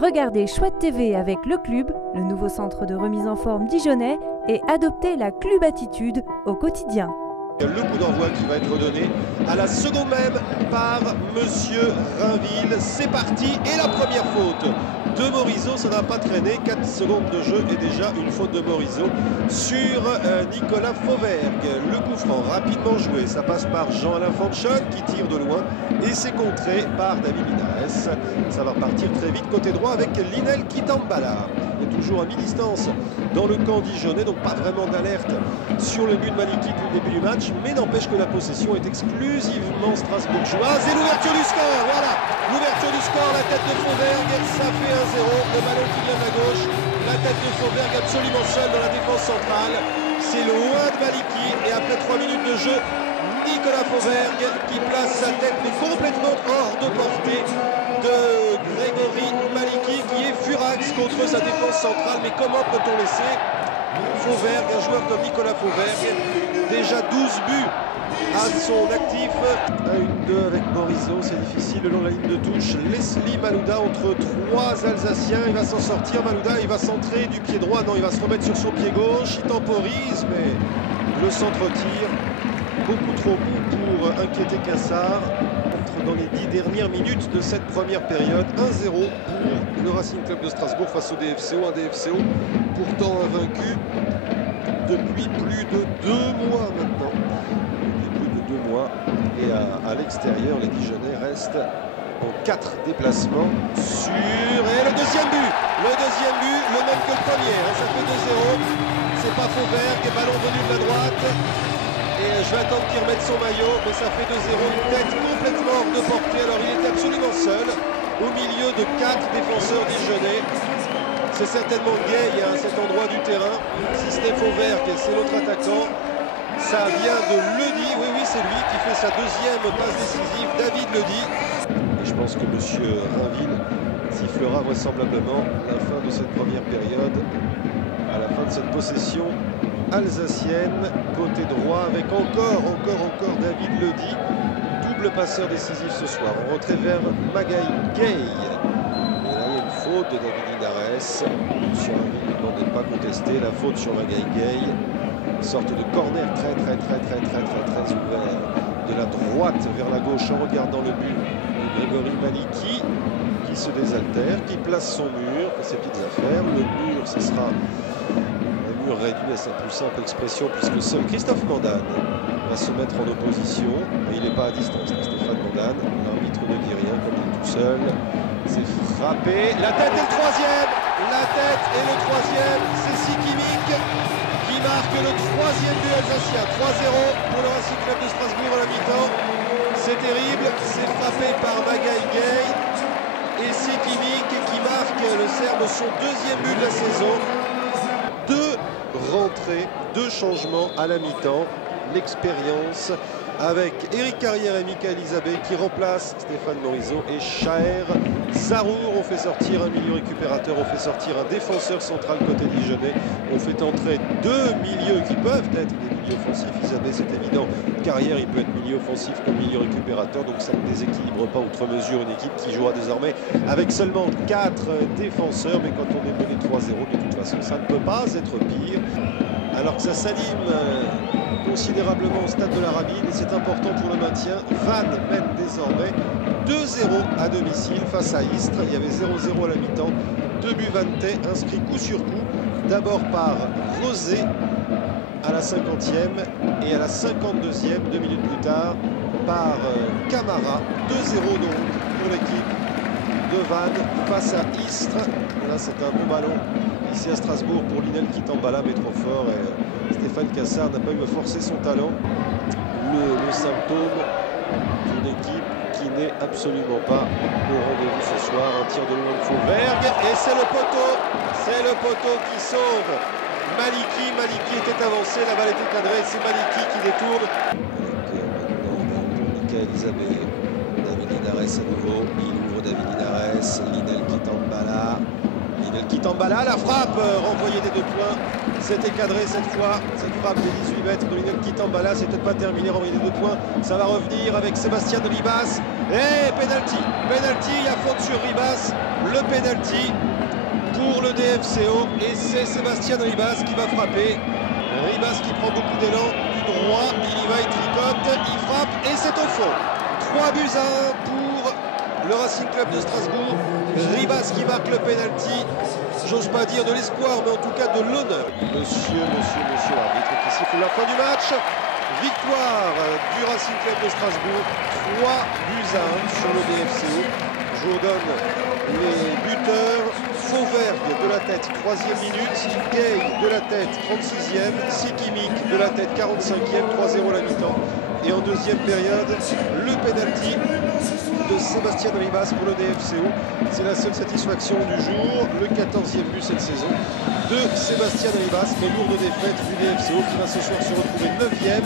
Regardez Chouette TV avec Le Club, le nouveau centre de remise en forme dijonnais, et adoptez la Club Attitude au quotidien. Le coup d'envoi qui va être donné à la seconde même par Monsieur Rainville. C'est parti et la première faute de Morizot, ça n'a pas traîné, 4 secondes de jeu et déjà une faute de Morizot sur Nicolas Fauvergue. Le coup franc rapidement joué, ça passe par Jean-Alain Fanchon qui tire de loin et c'est contré par David Linares. Ça va repartir très vite côté droit avec Linel Kitambala. Il est toujours à mi-distance dans le camp dijonnais, donc pas vraiment d'alerte sur le but de Maliki depuis le début du match, mais n'empêche que la possession est exclusivement strasbourgeoise. Et l'ouverture du score, voilà, l'ouverture du score, la tête de Fauvergue, ça fait 1-0, le ballon qui vient de la gauche, la tête de Fauvergue absolument seule dans la défense centrale, c'est loin de Maliki, et après 3 minutes de jeu, Nicolas Fauvergue qui place sa tête mais complètement hors de portée de Grégory Maliki qui est furax contre sa défense centrale. Mais comment peut-on laisser Fauvergue, un joueur comme Nicolas Fauvergue, déjà 12 buts à son actif. 1-1-2 avec Morizot, c'est difficile le long de la ligne de touche. Leslie Malouda entre 3 Alsaciens, il va s'en sortir. Malouda, il va centrer du pied droit, non, il va se remettre sur son pied gauche, il temporise, mais le centre-tir beaucoup trop mou pour inquiéter Cassard. Dans les 10 dernières minutes de cette première période, 1-0 pour le Racing Club de Strasbourg face au DFCO, un DFCO pourtant invaincu depuis plus de 2 mois maintenant. Depuis plus de 2 mois. Et à l'extérieur, les Dijonnais restent en 4 déplacements sur... Et le deuxième but, le même que le premier, ça fait 2-0. C'est pas Fauvergue, ballon venu de la droite. Et je vais attendre qu'il remette son maillot, mais ça fait 2-0, une tête complètement hors de portée. Alors il était absolument seul, au milieu de 4 défenseurs dijonnais. C'est certainement Gay à cet endroit du terrain. Si ce n'est Fauvergue, c'est l'autre attaquant. Ça vient de Ledy, oui, c'est lui qui fait sa deuxième passe décisive, David Ledy. Et je pense que Monsieur Rainville sifflera vraisemblablement la fin de cette première période, à la fin de cette possession alsacienne, côté droit, avec encore David Ledy, double passeur décisif ce soir. En retrait vers Magaï Gay. Et là, il y a une faute de David Linares. Sur Rainville, il n'en est pas contesté. La faute sur Magaï Gay. Une sorte de corner très ouvert de la droite vers la gauche en regardant le but de Grégory Maliki, qui se désaltère, qui place son mur, ses petites affaires. Le mur, ce sera réduit à sa plus simple expression, puisque seul Christophe Mandane va se mettre en opposition, mais il n'est pas à distance, Stéphane Mandane. L'arbitre ne dit rien, comme il est tout seul. C'est frappé, la tête est le troisième, c'est Sikimic qui marque le troisième but alsacien. 3-0 pour le Racing Club de Strasbourg à la mi-temps. C'est terrible, c'est frappé par Magaï Gay et Sikimic qui marque, le Serbe, son deuxième but de la saison. 2 rentrées, 2 changements à la mi-temps. L'expérience avec Éric Carrière et Michael Isabé qui remplacent Stéphane Morizot et Chaher Zarour. On fait sortir un milieu récupérateur, on fait sortir un défenseur central côté dijonnais. On fait entrer 2 milieux qui peuvent être des milieux offensifs. Isabé, c'est évident. Carrière, il peut être milieu offensif comme milieu récupérateur, donc ça ne déséquilibre pas outre mesure une équipe qui jouera désormais avec seulement 4 défenseurs. Mais quand on est mené 3-0, de toute façon, ça ne peut pas être pire. Alors que ça s'anime considérablement au stade de la Ramine, et c'est important pour le maintien. Vannes mène désormais 2-0 à domicile face à Istres. Il y avait 0-0 à la mi-temps. 2 buts vannetais inscrits coup sur coup. D'abord par Rosé à la 50e et à la 52e, 2 minutes plus tard, par Camara. 2-0 donc pour l'équipe de Vannes face à Istres. Là, c'est un bon ballon ici à Strasbourg pour Linel Kitambala, mais trop fort. Et Stéphane Cassard n'a pas eu à forcer son talent. Le symptôme d'une équipe qui n'est absolument pas au rendez-vous ce soir. Un tir de loin de Fauvergue et c'est le poteau qui sauve Maliki. Maliki était avancé, la balle était cadrée, c'est Maliki qui détourne. Maintenant, Michael Isabé, David Linares à nouveau, il ouvre David Linares, Linel Kitambala. Linel Kitambala, la frappe renvoyée des 2 points. C'était cadré cette fois. Cette frappe des 18 mètres de Linel Kitambala, c'est peut-être pas terminé, renvoyé des 2 points. Ça va revenir avec Sébastien Delibas. Et penalty, il y a faute sur Ribas, le penalty pour le DFCO et c'est Sébastien Ribas qui va frapper. Ribas qui prend beaucoup d'élan du droit, il y va, il tricote, il frappe et c'est au fond. 3-1 pour le Racing Club de Strasbourg. Ribas qui marque le penalty. J'ose pas dire de l'espoir, mais en tout cas de l'honneur. Monsieur arbitre qui siffle la fin du match. Victoire du Racing Club de Strasbourg, 3-1 sur le DFCO. Je vous donne les buteurs. Fauvergue de la tête, 3e minute. Gay de la tête, 36e. Sikimic de la tête, 45e. 3-0 la mi-temps. Et en deuxième période, le penalty de Sébastien Ribas pour le DFCO. C'est la seule satisfaction du jour. Le 14e but cette saison de Sébastien Ribas. Mais lourde défaite du DFCO qui va ce soir se retrouver 9e